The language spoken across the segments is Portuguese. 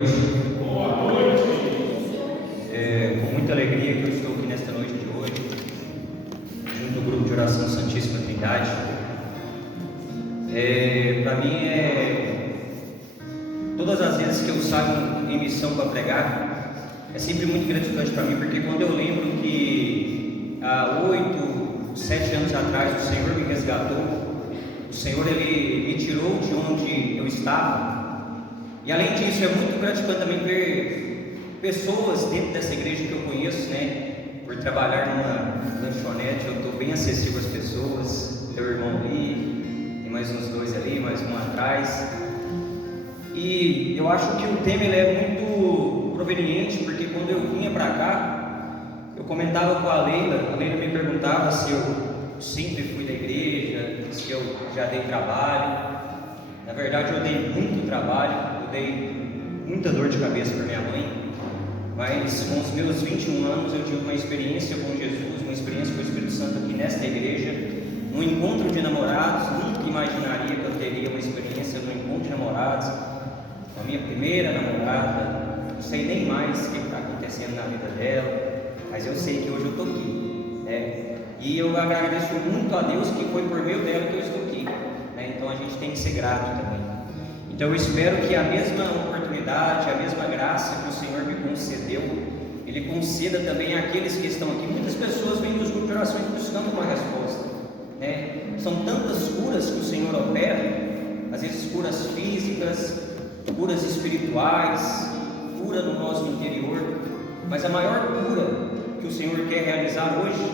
Boa noite. Com muita alegria que eu estou aqui nesta noite de hoje, junto ao grupo de oração Santíssima Trindade. Para mim, todas as vezes que eu saio em missão para pregar, é sempre muito gratificante para mim, porque quando eu lembro que há 8, 7 anos atrás o Senhor me resgatou, o Senhor ele me tirou de onde eu estava. E além disso, é muito gratificante também ver pessoas dentro dessa igreja que eu conheço, por trabalhar numa lanchonete, eu estou bem acessível às pessoas. Teu irmão ali, tem mais uns dois ali, mais um atrás. E eu acho que o tema ele é muito proveniente, porque quando eu vinha para cá, eu comentava com a Leila me perguntava se eu sempre fui da igreja, se eu já dei trabalho. Na verdade, eu dei muito trabalho, eu dei muita dor de cabeça para minha mãe, mas com os meus 21 anos eu tive uma experiência com Jesus, uma experiência com o Espírito Santo aqui nesta igreja, um encontro de namorados. Nunca imaginaria que eu teria uma experiência no encontro de namorados, com a minha primeira namorada. Não sei nem mais o que está acontecendo na vida dela, mas eu sei que hoje eu estou aqui, E eu agradeço muito a Deus que foi por meio dela que eu estou aqui. Então a gente tem que ser grato também. Então eu espero que a mesma oportunidade, a mesma graça que o Senhor me concedeu, Ele conceda também àqueles que estão aqui. Muitas pessoas vêm nos grupos de orações buscando uma resposta, São tantas curas que o Senhor opera, às vezes curas físicas, curas espirituais, cura no nosso interior, mas a maior cura que o Senhor quer realizar hoje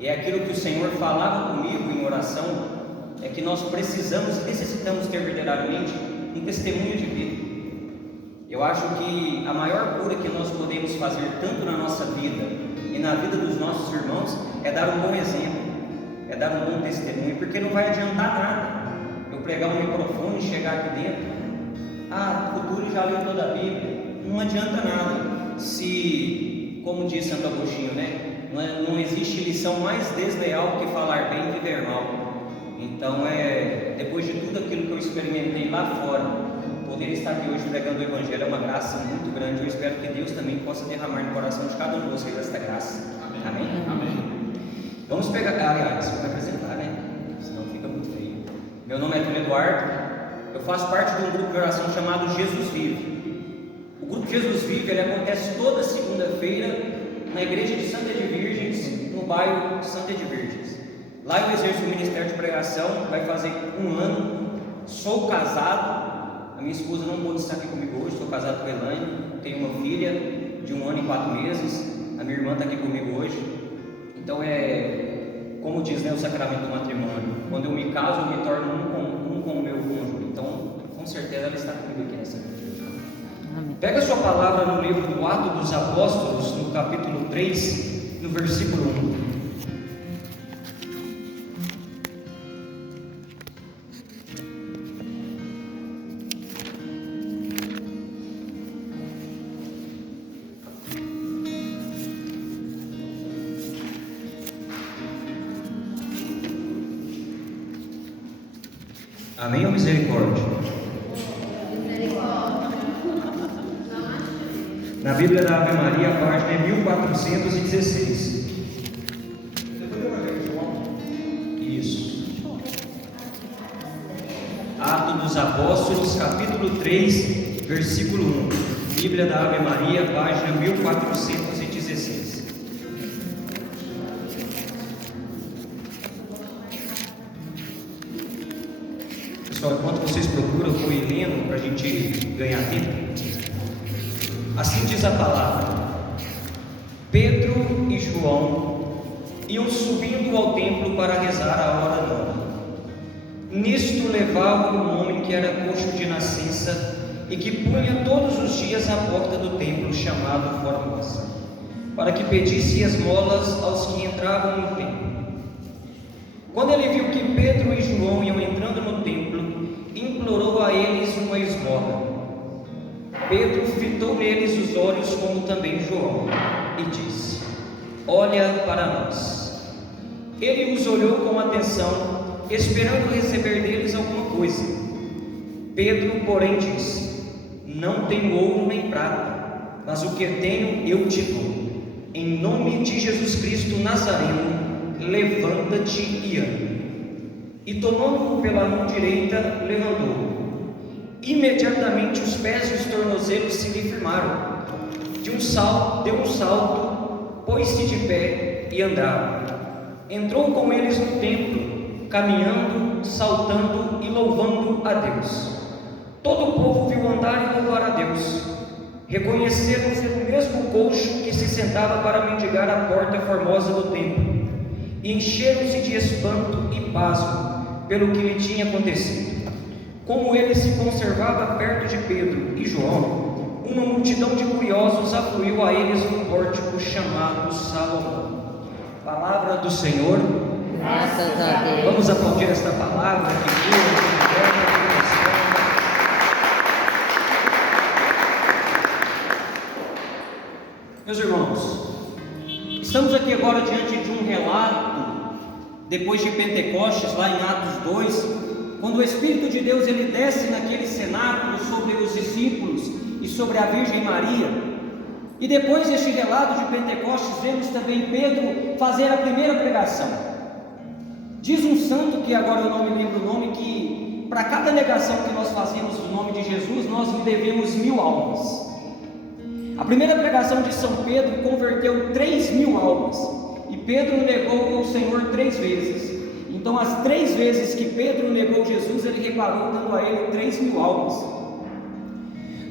é aquilo que o Senhor falava comigo em oração, é que nós necessitamos ter verdadeiramente um testemunho de vida. Eu acho que a maior cura que nós podemos fazer, tanto na nossa vida e na vida dos nossos irmãos, é dar um bom exemplo, é dar um bom testemunho, porque não vai adiantar nada eu pregar um microfone e chegar aqui dentro, o futuro já leu toda a Bíblia, não adianta nada, se, como diz Santo Agostinho, não existe lição mais desleal que falar bem e viver mal. Então, depois de tudo aquilo que eu experimentei lá fora, poder estar aqui hoje pregando o Evangelho é uma graça muito grande. Eu espero que Deus também possa derramar no coração de cada um de vocês esta graça. Amém? Amém. Vamos pegar, aliás, vou me apresentar, Senão fica muito feio. Meu nome é Túlio Eduardo, eu faço parte de um grupo de oração chamado Jesus Vive. O grupo Jesus Vive, ele acontece toda segunda-feira na igreja de Santa de Virgens, no bairro Santa de Virgens. Lá eu exerço o ministério de pregação, vai fazer 1 ano, sou casado, a minha esposa não pôde estar aqui comigo hoje, sou casado com a Elaine, tenho uma filha de 1 ano e 4 meses, a minha irmã está aqui comigo hoje. Então como diz o sacramento do matrimônio, quando eu me caso eu me torno um com o meu cônjuge, então com certeza ela está comigo aqui nessa noite. Pega a sua palavra no livro do Atos dos Apóstolos, no capítulo 3, no versículo 1. Amém ou misericórdia? Na Bíblia da Ave Maria, a página é 1416. Isso. Atos dos Apóstolos, capítulo 3, versículo 1. Bíblia da Ave Maria, página 1416. Pessoal, enquanto vocês procuram, eu vou ir lendo para a gente ganhar tempo. Assim diz a palavra: Pedro e João iam subindo ao templo para rezar a hora nona. Nisto levavam um homem que era coxo de nascença e que punha todos os dias à porta do templo, chamado Formosa, para que pedisse esmolas aos que entravam no templo. Quando ele viu que Pedro e João iam entrando no templo, implorou a eles uma esmola. Pedro fitou neles os olhos, como também João, e disse: olha para nós. Ele os olhou com atenção, esperando receber deles alguma coisa. Pedro, porém, disse: não tenho ouro nem prata, mas o que tenho eu te dou. Em nome de Jesus Cristo Nazareno, levanta-te e anda. E tomando-o pela mão direita, levantou. Imediatamente os pés e os tornozelos se lhe firmaram. Deu um salto, pôs-se de pé e andava. Entrou com eles no templo, caminhando, saltando e louvando a Deus. Todo o povo viu andar e louvar a Deus. Reconheceram ser o mesmo coxo que se sentava para mendigar à porta formosa do templo, e encheram-se de espanto e pasmo pelo que lhe tinha acontecido. Como ele se conservava perto de Pedro e João, uma multidão de curiosos afluiu a eles no pórtico chamado Salomão. Palavra do Senhor. Graças a Deus. Vamos aplaudir esta palavra que cura, que liberta, que transforma. Meus irmãos, estamos aqui agora diante de um relato, depois de Pentecostes, lá em Atos 2, quando o Espírito de Deus ele desce naquele cenáculo sobre os discípulos e sobre a Virgem Maria. E depois deste relato de Pentecostes, vemos também Pedro fazer a primeira pregação. Diz um santo, que agora eu não me lembro o nome, que para cada negação que nós fazemos do nome de Jesus, nós lhe devemos 1000 almas. A primeira pregação de São Pedro converteu 3.000 almas, e Pedro negou o Senhor 3 vezes. Então, as 3 vezes que Pedro negou Jesus, ele reparou, dando a ele 3.000 almas.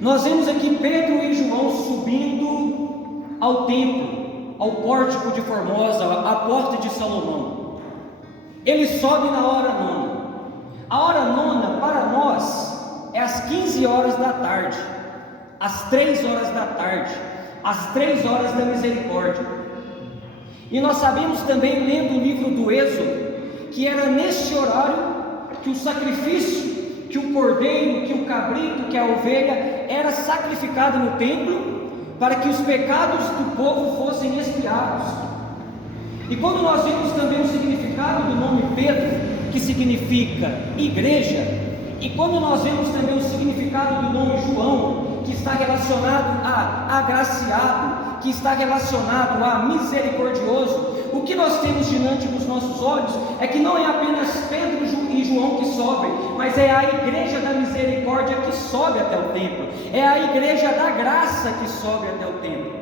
Nós vemos aqui Pedro e João subindo ao templo, ao pórtico de Formosa, à porta de Salomão. Ele sobe na hora nona. A hora nona para nós é às 15 horas da tarde, às 3 horas da tarde, às 3 horas da misericórdia. E nós sabemos também, lendo o livro do Êxodo, que era neste horário que o sacrifício, que o cordeiro, que o cabrito, que a ovelha era sacrificado no templo, para que os pecados do povo fossem expiados. E quando nós vemos também o significado do nome Pedro, que significa igreja, e quando nós vemos também o significado do nome João, que está relacionado a agraciado, que está relacionado a misericordioso, o que nós temos diante dos nossos olhos é que não é apenas Pedro e João que sobem, mas é a igreja da misericórdia que sobe até o templo, é a igreja da graça que sobe até o templo.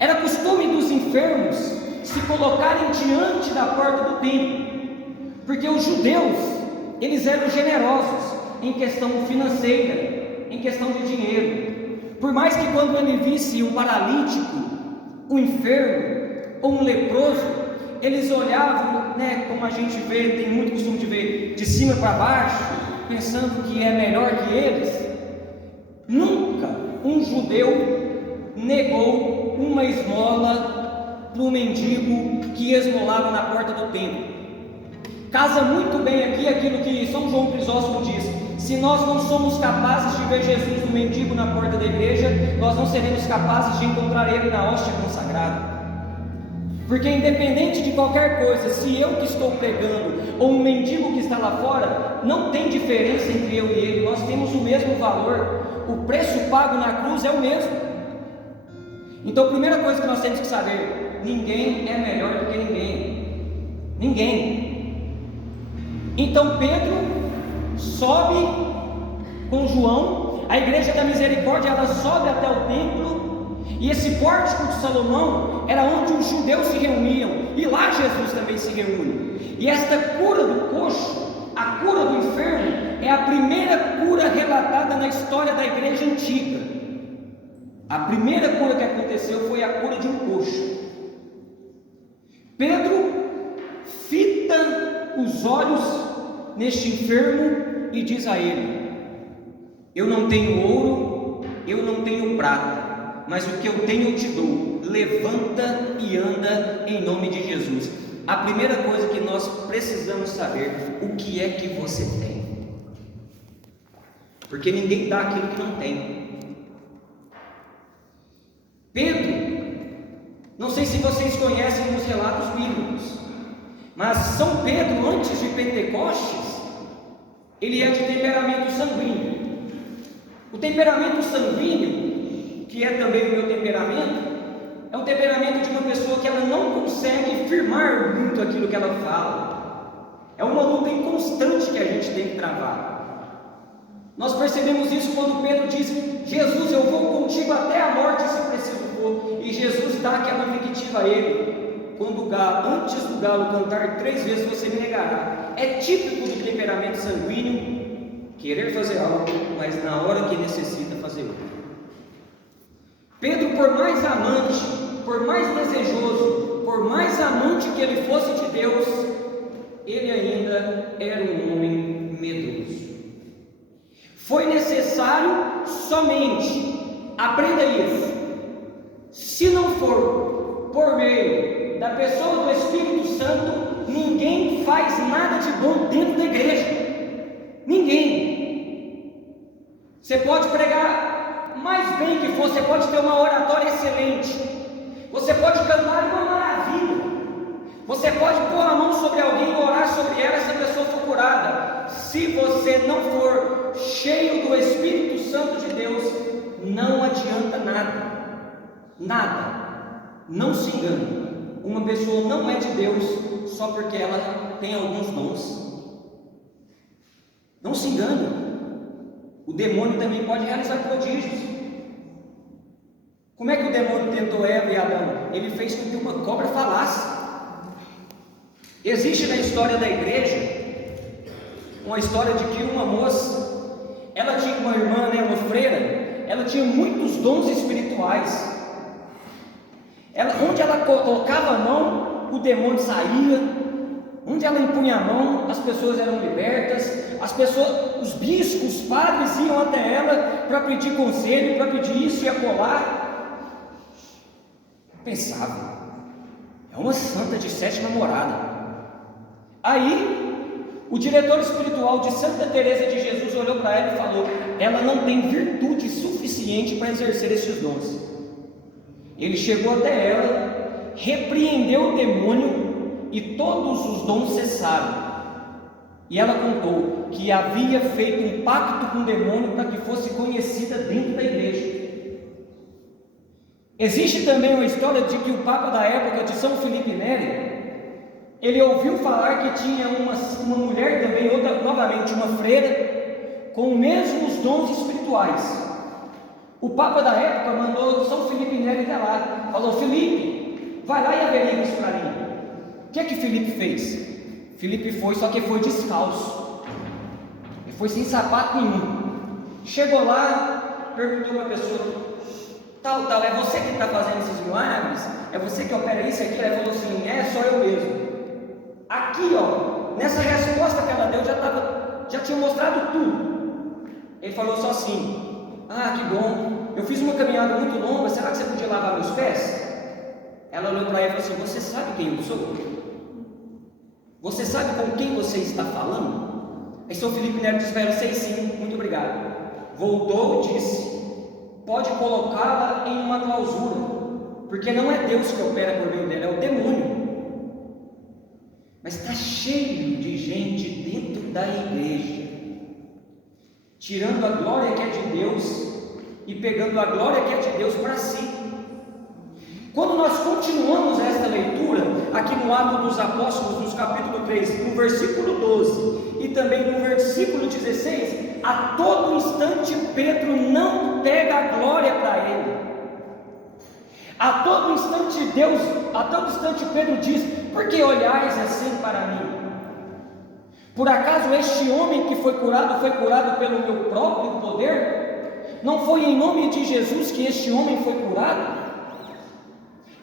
Era costume dos enfermos se colocarem diante da porta do templo, porque os judeus, eles eram generosos em questão financeira, em questão de dinheiro. Por mais que quando ele visse um paralítico, um enfermo ou um leproso, eles olhavam, como a gente vê, tem muito costume de ver, de cima para baixo, pensando que é melhor que eles. Nunca um judeu negou uma esmola para um mendigo que esmolava na porta do templo. Casa muito bem aqui aquilo que São João Crisóstomo diz: se nós não somos capazes de ver Jesus no mendigo na porta da igreja, nós não seremos capazes de encontrar ele na hóstia consagrada. Porque independente de qualquer coisa, se eu que estou pregando ou um mendigo que está lá fora, não tem diferença entre eu e ele, nós temos o mesmo valor, o preço pago na cruz é o mesmo. Então a primeira coisa que nós temos que saber: ninguém é melhor do que ninguém. Ninguém. Então Pedro sobe com João, a igreja da misericórdia, ela sobe até o templo, e esse pórtico de Salomão era onde os judeus se reuniam, e lá Jesus também se reúne. E esta cura do coxo, a cura do enfermo, é a primeira cura relatada na história da igreja antiga. A primeira cura que aconteceu foi a cura de um coxo. Pedro fita os olhos neste enfermo e diz a ele: eu não tenho ouro, eu não tenho prata, mas o que eu tenho eu te dou. Levanta e anda em nome de Jesus. A primeira coisa que nós precisamos saber: o que é que você tem? Porque ninguém dá aquilo que não tem. Pedro, não sei se vocês conhecem os relatos bíblicos, mas São Pedro, antes de Pentecostes, ele é de temperamento sanguíneo. O temperamento sanguíneo, que é também o meu temperamento, é um temperamento de uma pessoa que ela não consegue firmar muito aquilo que ela fala. É uma luta inconstante que a gente tem que travar. Nós percebemos isso quando Pedro diz: Jesus, eu vou contigo até a morte se preciso for. E Jesus dá aquela invictiva a ele: quando o galo, antes do galo cantar 3 vezes, você me negará. É típico do temperamento sanguíneo querer fazer algo, mas na hora que necessita fazer outro. Pedro, por mais amante, por mais desejoso, por mais amante que ele fosse de Deus, ele ainda era um homem medroso. Foi necessário somente, aprenda isso, se não for por meio da pessoa do Espírito Santo, ninguém faz nada de bom dentro da igreja. Ninguém. Você pode pregar mais bem que for, você pode ter uma oratória excelente, você pode cantar uma maravilha, você pode pôr a mão sobre alguém e orar sobre ela, essa pessoa for curada. Se você não for cheio do Espírito Santo de Deus, não adianta nada. Nada. Não se engane. Uma pessoa não é de Deus só porque ela tem alguns dons. Não se engane. O demônio também pode realizar prodígios. Como é que o demônio tentou Eva e Adão? Ele fez com que uma cobra falasse. Existe na história da igreja uma história de que uma moça, ela tinha uma irmã, uma freira, ela tinha muitos dons espirituais. Onde ela colocava a mão, o demônio saía. Onde ela impunha a mão, as pessoas eram libertas. Os bispos, os padres iam até ela para pedir conselho, para pedir isso e acolá. Pensava, é uma santa de 7ª morada. Aí, o diretor espiritual de Santa Teresa de Jesus olhou para ela e falou: ela não tem virtude suficiente para exercer esses dons. Ele chegou até ela, repreendeu o demônio e todos os dons cessaram. E ela contou que havia feito um pacto com o demônio para que fosse conhecida dentro da igreja. Existe também uma história de que o Papa da época de São Felipe Neri, ele ouviu falar que tinha uma mulher também, novamente uma freira, com os mesmos dons espirituais. O Papa da época mandou São Felipe Neri até lá, falou: Felipe, vai lá e averigua isso para mim. O que é que Felipe fez? Felipe foi, só que foi descalço, ele foi sem sapato nenhum. Chegou lá, perguntou uma pessoa: tal, é você que está fazendo esses milagres? É você que opera isso e aquilo? Ela falou assim: é, só eu mesmo. Aqui, nessa resposta que ela deu, já tinha mostrado tudo. Ele falou só assim: ah, que bom, eu fiz uma caminhada muito longa, será que você podia lavar meus pés? Ela olhou para ele e falou assim: você sabe quem eu sou? Você sabe com quem você está falando? Aí São Felipe Neri disse: eu sei sim, muito obrigado. Voltou e disse: pode colocá-la em uma clausura, porque não é Deus que opera por meio dela, é o demônio. Mas está cheio de gente dentro da igreja, tirando a glória que é de Deus e pegando a glória que é de Deus para si. Quando nós continuamos esta leitura, aqui no Atos dos Apóstolos, no capítulo 3, no versículo 12, e também no versículo 16, a todo instante Pedro não pega a glória para ele. A todo instante Pedro diz: por que olhais assim para mim? Por acaso este homem que foi curado pelo meu próprio poder? Não foi em nome de Jesus que este homem foi curado?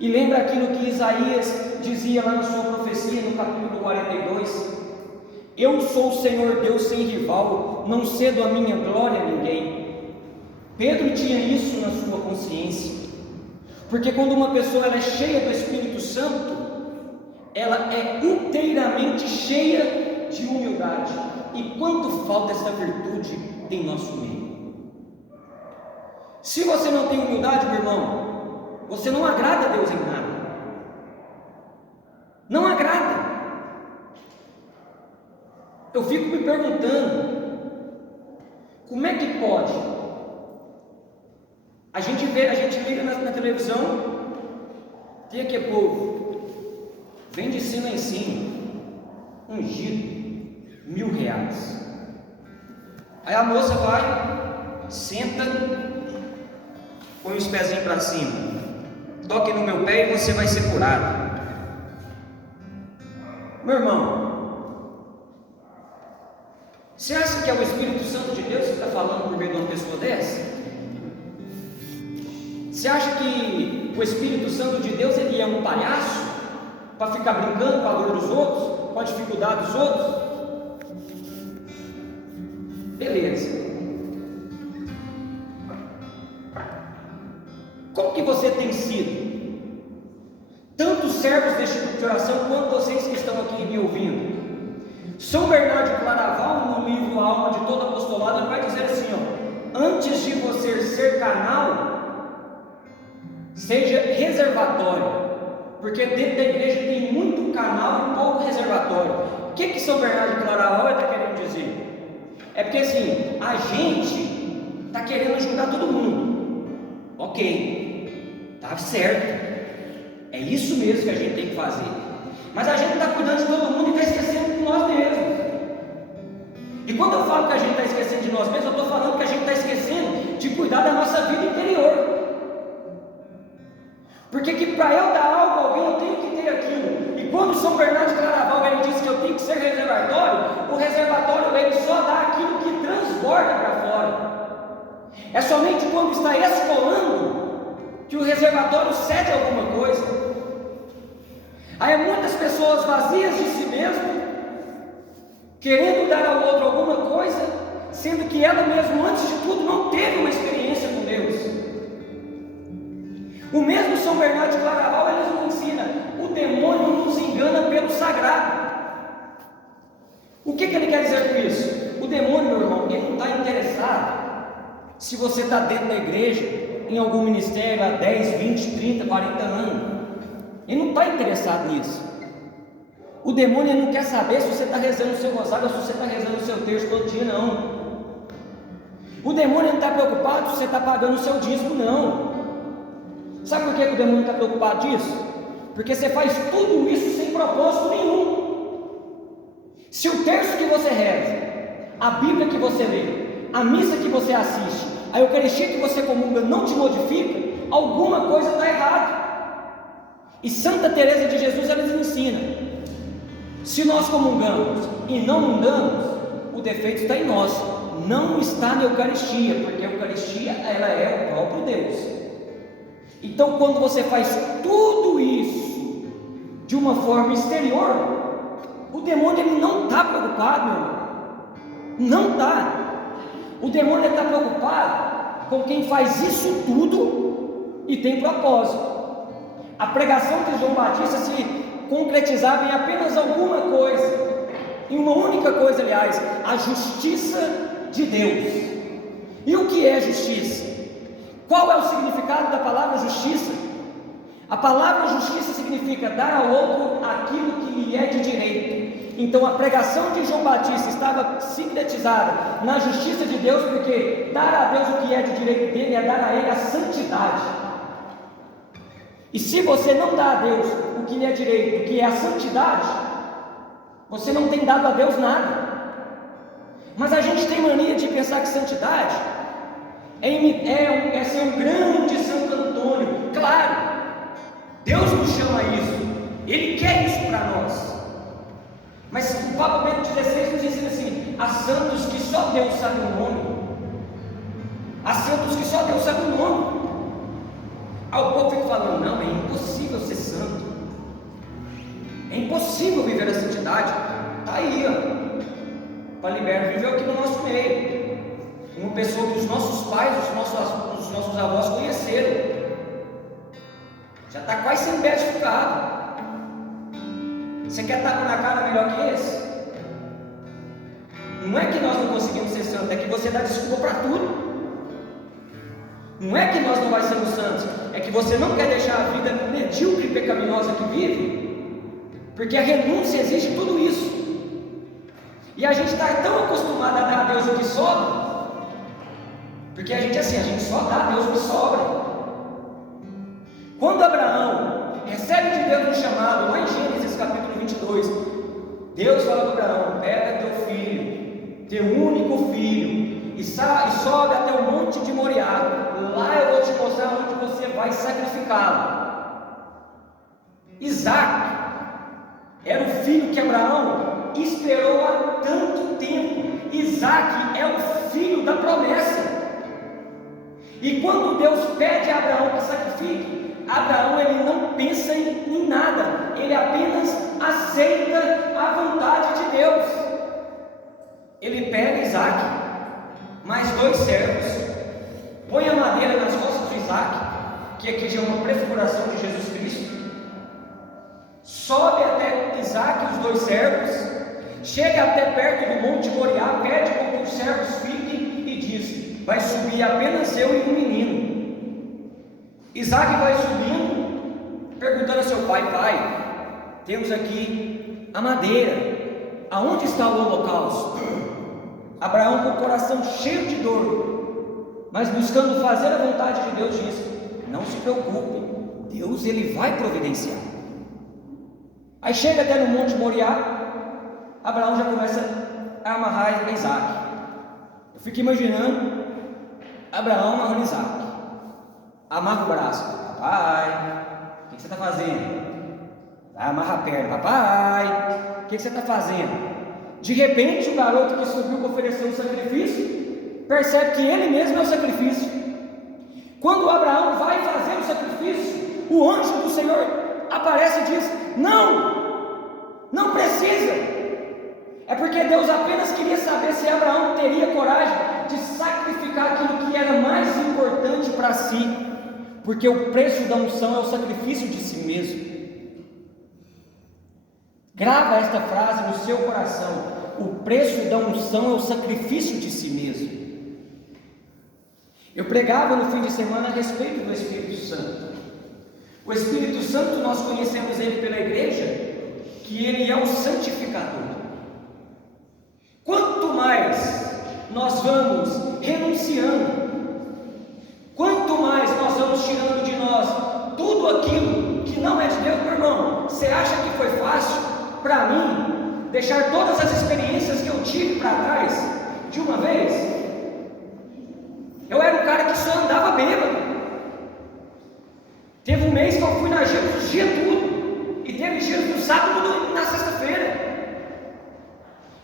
E lembra aquilo que Isaías dizia lá na sua profecia, no capítulo 42: eu sou o Senhor Deus sem rival, não cedo a minha glória a ninguém. Pedro tinha isso na sua consciência, porque quando uma pessoa ela é cheia do Espírito Santo, ela é inteiramente cheia de humildade. E quanto falta essa virtude em nosso meio? Se você não tem humildade, meu irmão, você não agrada a Deus em nada. Não agrada. Eu fico me perguntando, como é que pode A gente liga na televisão, tem aqui povo, vem de cima em cima, ungido, R$1.000. Aí a moça vai, senta, põe os pezinhos para cima, toque no meu pé e você vai ser curado. Meu irmão, você acha que é o Espírito Santo de Deus que está falando por meio de uma pessoa dessa? Você acha que o Espírito Santo de Deus ele é um palhaço para ficar brincando com a dor dos outros, com a dificuldade dos outros? Beleza. Como que você tem sido? Tanto os servos deste grupo de oração, quanto vocês que estão aqui me ouvindo. São Bernardo de Claraval, no livro A Alma de Todo Apostolado, ele vai dizer assim, ó: antes de você ser canal, seja reservatório, porque dentro da igreja tem muito canal e pouco reservatório. O que São Bernardo de Claraval está querendo dizer? É porque assim, a gente está querendo ajudar todo mundo, ok, tá certo, é isso mesmo que a gente tem que fazer, mas a gente está cuidando de todo mundo e está esquecendo de nós mesmos. E quando eu falo que a gente está esquecendo de nós mesmos, eu estou falando que a gente está esquecendo de cuidar da nossa vida interior. Porque que para eu dar algo a alguém eu tenho que ter aquilo. E quando São Bernardo de Claraval ele diz que eu tenho que ser reservatório, o reservatório ele só dá aquilo que transborda para fora. É somente quando está escoando que o reservatório cede alguma coisa. Aí muitas pessoas vazias de si mesmo, querendo dar ao outro alguma coisa, sendo que ela mesma antes de tudo não teve uma experiência com Deus. O mesmo São Bernardo de Claraval ele nos ensina: o demônio nos engana pelo sagrado. O que ele quer dizer com isso? O demônio, meu irmão, ele não está interessado se você está dentro da igreja, em algum ministério há 10, 20, 30, 40 anos. Ele não está interessado nisso. O demônio ele não quer saber se você está rezando o seu rosário ou se você está rezando o seu terço todo dia, não. O demônio não está preocupado se você está pagando o seu dízimo, não. Sabe por que o demônio está preocupado disso? Porque você faz tudo isso sem propósito nenhum. Se o terço que você reza, a Bíblia que você lê, a missa que você assiste, a Eucaristia que você comunga não te modifica, alguma coisa está errada. E Santa Teresa de Jesus ela nos ensina: se nós comungamos e não mudamos, o defeito está em nós, não está na Eucaristia, porque a Eucaristia ela é o próprio Deus. Então, quando você faz tudo isso de uma forma exterior, o demônio ele não está preocupado, meu irmão. Não está. O demônio está preocupado com quem faz isso tudo e tem propósito. A pregação de João Batista se concretizava em apenas alguma coisa, em uma única coisa, aliás: a justiça de Deus. E o que é justiça? Qual é o significado da palavra justiça? A palavra justiça significa dar ao outro aquilo que lhe é de direito. Então a pregação de João Batista estava sintetizada na justiça de Deus, porque dar a Deus o que é de direito dele é dar a ele a santidade. E se você não dá a Deus o que lhe é direito, o que é a santidade, você não tem dado a Deus nada. Mas a gente tem mania de pensar que santidade é ser um grande Santo Antônio. Claro, Deus nos chama a isso, Ele quer isso para nós. Mas o Papa Bento XVI nos ensina assim: há santos que só Deus sabe o nome. Há santos que só Deus sabe o nome. Aí o povo fica falando: não, é impossível ser santo, é impossível viver a santidade. Está aí, ó, para liberar, viveu aqui no nosso meio. Uma pessoa que os nossos pais, os nossos avós conheceram, já está quase sendo beatificado. Você quer estar na cara melhor que esse? Não é que nós não conseguimos ser santos, é que você dá desculpa para tudo. Não é que nós não vai sermos santos, é que você não quer deixar a vida medíocre e pecaminosa que vive, porque a renúncia exige tudo isso. E a gente está tão acostumado a dar a Deus o que sobra, Porque a gente assim, a gente só dá, Deus me sobra. Quando Abraão recebe de Deus um chamado, lá em Gênesis capítulo 22, Deus fala para Abraão: pega teu filho, teu único filho, e sobe até o monte de Moriá, lá eu vou te mostrar onde você vai sacrificá-lo. Isaac era o filho que Abraão esperou há tanto tempo. Isaac é o filho da promessa. E quando Deus pede a Abraão que sacrifique, Abraão ele não pensa em nada, ele apenas aceita a vontade de Deus. Ele pega Isaac, mais 2 servos, põe a madeira nas costas de Isaac, que aqui já é uma prefiguração de Jesus Cristo, sobe até Isaac e os 2 servos, chega até perto do monte Moriá, pede com que os servos fiquem e diz: vai subir apenas eu e um menino. Isaac vai subindo, perguntando a seu pai: pai, temos aqui a madeira, aonde está o holocausto? Abraão, com o coração cheio de dor, mas buscando fazer a vontade de Deus, diz: não se preocupe, Deus ele vai providenciar. Aí chega até no monte Moriá, Abraão já começa a amarrar Isaac. Eu fico imaginando Abraão amarrando Isaac, amarra o braço: papai, o que você está fazendo? Amarra a perna: papai, o que você está fazendo? De repente o garoto que subiu para oferecer um sacrifício percebe que ele mesmo é o sacrifício. Quando Abraão vai fazer o sacrifício, o anjo do Senhor aparece e diz: não precisa. É porque Deus apenas queria saber se Abraão teria coragem de sacrificar aquilo que era mais importante para si, porque o preço da unção é o sacrifício de si mesmo. Grava esta frase no seu coração: o preço da unção é o sacrifício de si mesmo. Eu pregava no fim de semana a respeito do Espírito Santo. O Espírito Santo, nós conhecemos ele pela igreja, que ele é o santificador. Quanto mais nós vamos renunciando, quanto mais nós vamos tirando de nós tudo aquilo que não é de Deus, meu irmão, você acha que foi fácil para mim deixar todas as experiências que eu tive para trás de uma vez? Eu era um cara que só andava bêbado. Teve um mês que eu fui na Gênesis os dias tudo, e teve dias no sábado e na sexta-feira.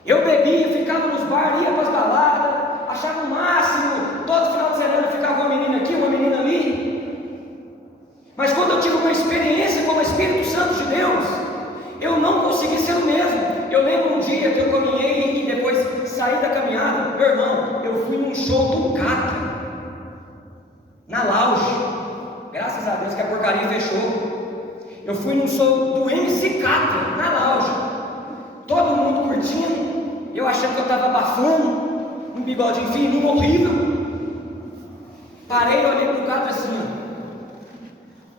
Eu bebia, ficava nos bares, ia para as baladas, achava o máximo, todo final de semana ficava uma menina aqui, uma menina ali. Mas quando eu tive uma experiência com o Espírito Santo de Deus, eu não consegui ser o mesmo. Eu lembro um dia que eu caminhei e depois saí da caminhada, meu irmão, eu fui num show do Catra, na Lounge, graças a Deus que a porcaria fechou. Eu fui num show do MC Catra, na Lounge, todo mundo curtindo, eu achando que eu estava abafando, um bigodinho fininho, horrível. Parei, olhei para o Catra assim, ó.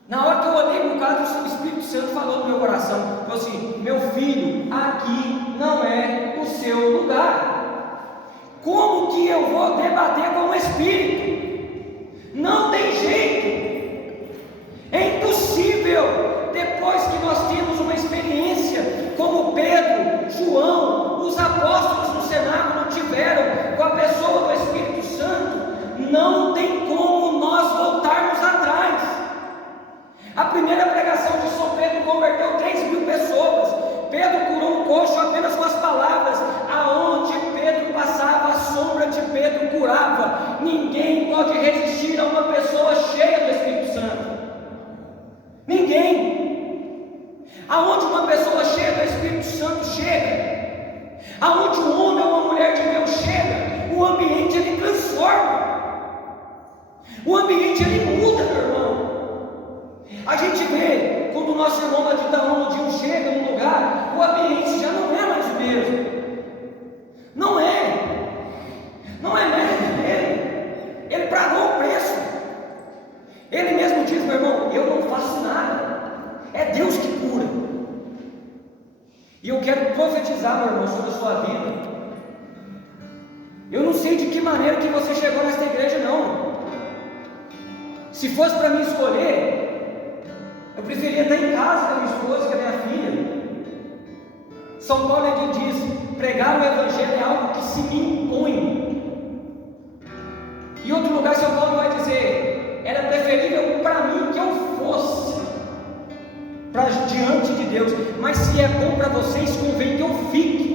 Na hora que eu olhei para o Catra, o Espírito Santo falou no meu coração, falou assim: meu filho, aqui não é o seu lugar. Como que eu vou debater com o Espírito? Não tem jeito, é impossível. Depois que nós temos uma experiência como Pedro, João, os apóstolos no cenáculo tiveram com a pessoa do Espírito Santo, não tem como nós voltarmos atrás. A primeira pregação de São Pedro converteu 3.000 pessoas. Pedro curou um coxo apenas com as palavras. Aonde Pedro passava, a sombra de Pedro curava. Ninguém pode resistir a uma pessoa cheia do Espírito Santo. Ninguém. Aonde uma pessoa cheia do Espírito Santo chega, aonde um homem ou uma mulher de Deus chega, o ambiente ele transforma. O ambiente ele muda, meu irmão. A gente vê, quando o nosso irmão lá de Itaúna chega num lugar, o ambiente já não é mais o mesmo. Não é mérito dele. Ele pagou o preço. Ele mesmo diz: meu irmão, eu não faço nada, é Deus que cura. E eu quero profetizar, meu irmão, sobre a sua vida. Eu não sei de que maneira que você chegou nesta igreja, não. Se fosse para mim escolher, eu preferia estar em casa com a minha esposa e com a minha filha. São Paulo ele diz: pregar o Evangelho é algo que se me impõe. Em outro lugar, São Paulo vai dizer: era preferível para mim que eu fosse para diante de Deus, mas se é bom para vocês, convém que eu fique.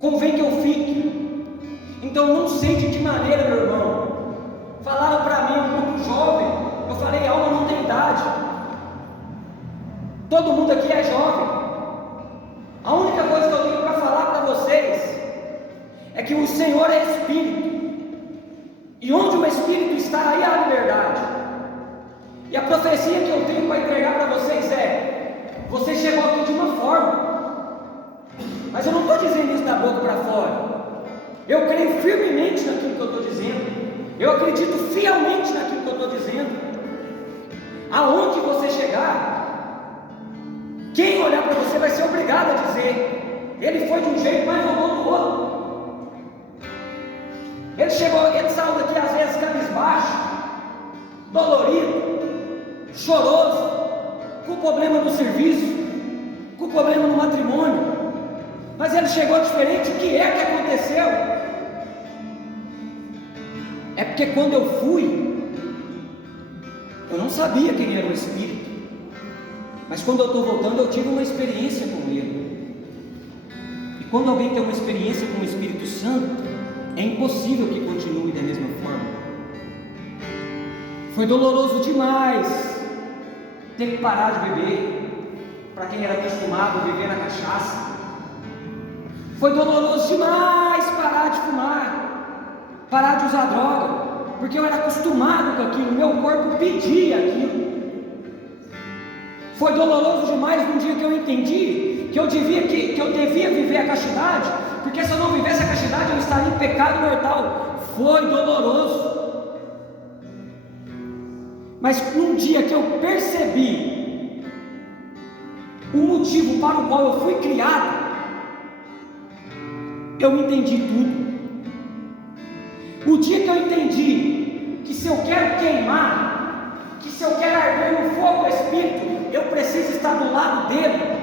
Convém que eu fique. Então, não sei de que maneira, meu irmão. Falaram para mim, um grupo jovem. Eu falei: alma não tem idade. Todo mundo aqui é jovem. A única coisa que eu tenho para falar para vocês é que o Senhor é Espírito. E onde o Espírito está, aí há liberdade. E a profecia que eu tenho para entregar para vocês é: você chegou aqui de uma forma, mas eu não estou dizendo isso da boca para fora. Eu creio firmemente naquilo que eu estou dizendo. Eu acredito fielmente naquilo que eu estou dizendo. Aonde você chegar, quem olhar para você vai ser obrigado a dizer: ele foi de um jeito, mas voltou do outro. Ele saiu daqui às vezes cabisbaixo, dolorido, choroso, com problema no serviço, com problema no matrimônio, mas ele chegou diferente. O que é que aconteceu? É porque quando eu fui, eu não sabia quem era o Espírito, mas quando eu estou voltando, eu tive uma experiência com ele. E quando alguém tem uma experiência com o Espírito Santo, é impossível que continue da mesma forma. Foi doloroso demais ter que parar de beber, para quem era acostumado a viver na cachaça. Foi doloroso demais parar de fumar, parar de usar droga, porque eu era acostumado com aquilo, meu corpo pedia aquilo. Foi doloroso demais no dia que eu entendi que eu devia viver a castidade, porque se eu não vivesse a castidade eu estaria em pecado mortal. Foi doloroso. Mas num dia que eu percebi o motivo para o qual eu fui criado, eu entendi tudo. O dia que eu entendi que se eu quero queimar, que se eu quero arder no fogo do Espírito, eu preciso estar do lado dele.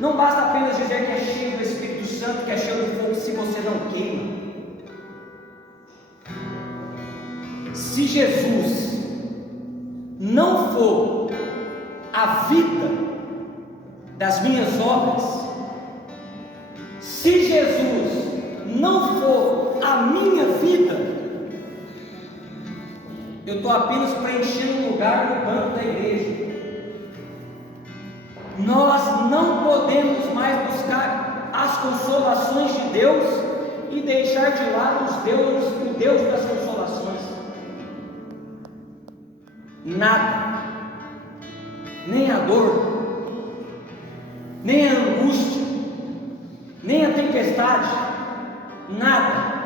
Não basta apenas dizer que é cheio do Espírito Santo, que é cheio do fogo, se você não queima. Se Jesus não for a vida das minhas obras, se Jesus não for a minha vida, eu estou apenas preenchendo um lugar no banco da igreja. Nós não podemos mais buscar as consolações de Deus e deixar de lado o Deus das consolações. Nada, nem a dor, nem a angústia, nem a tempestade, nada.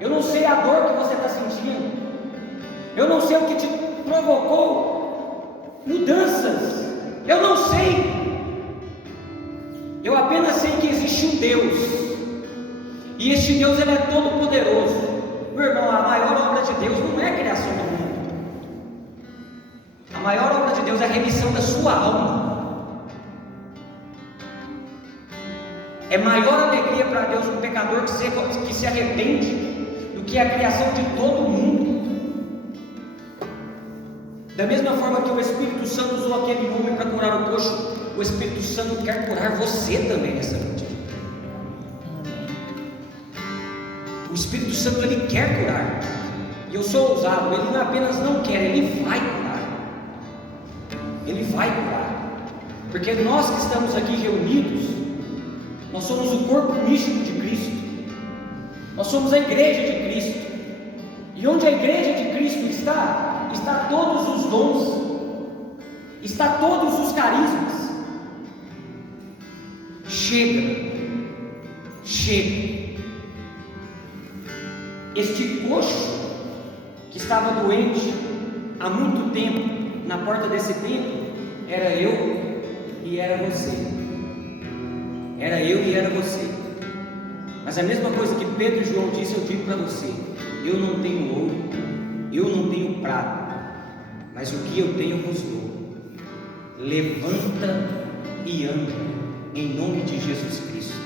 Eu não sei a dor que você está sentindo, eu não sei o que te provocou mudanças, eu não sei. Eu apenas sei que existe um Deus, e este Deus ele é todo poderoso. Meu irmão, a maior obra de Deus não é a criação do mundo. A maior obra de Deus é a remissão da sua alma. É maior alegria para Deus um pecador que se arrepende do que a criação de todo mundo. Da mesma forma que o Espírito Santo usou aquele homem para curar o coxo, o Espírito Santo quer curar você também nessa noite. O Espírito Santo ele quer curar. E eu sou ousado, ele não apenas não quer, ele vai curar. Ele vai curar. Porque nós que estamos aqui reunidos, nós somos o corpo místico de Cristo. Nós somos a igreja de Cristo. E onde a igreja de Cristo está, está todos os dons, está todos os carismas. Chega. Este coxo que estava doente há muito tempo na porta desse templo, era eu e era você. Era eu e era você. Mas a mesma coisa que Pedro e João disse, eu digo para você: eu não tenho ouro, eu não tenho prata, mas o que eu tenho eu vos dou. Levanta e anda em nome de Jesus Cristo.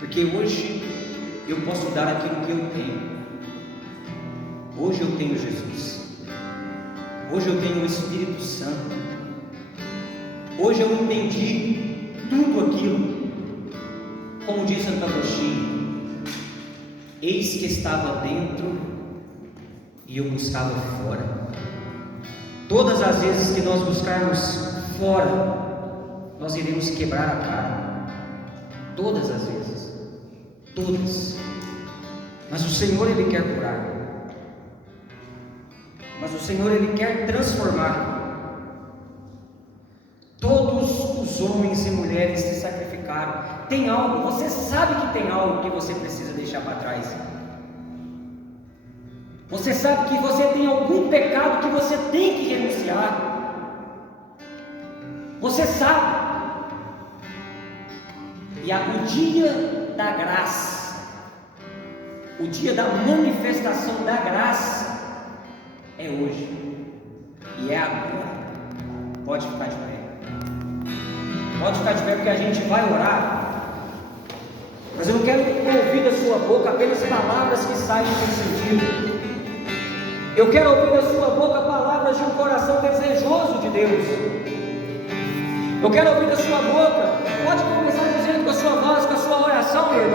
Porque hoje eu posso dar aquilo que eu tenho. Hoje eu tenho Jesus. Hoje eu tenho o Espírito Santo. Hoje eu entendi tudo aquilo. Como diz Santo Agostinho: eis que estava dentro e eu buscava fora. Todas as vezes que nós buscarmos fora, nós iremos quebrar a cara. Todas as vezes. Todas. Mas o Senhor, Ele quer curar. Mas o Senhor, Ele quer transformar. Todos os homens e mulheres se sacrificaram. Tem algo, você sabe que tem algo que você precisa deixar para trás. Você sabe que você tem algum pecado que você tem que renunciar. Você sabe. E o dia da graça, o dia da manifestação da graça, é hoje. E é agora. Pode ficar de pé. Pode ficar de pé, porque a gente vai orar. Mas eu não quero ouvir da sua boca apenas palavras que saem sem sentido. Eu quero ouvir da sua boca palavras de um coração desejoso de Deus. Eu quero ouvir da sua boca. Pode começar dizendo com a sua voz, com a sua oração, meu irmão.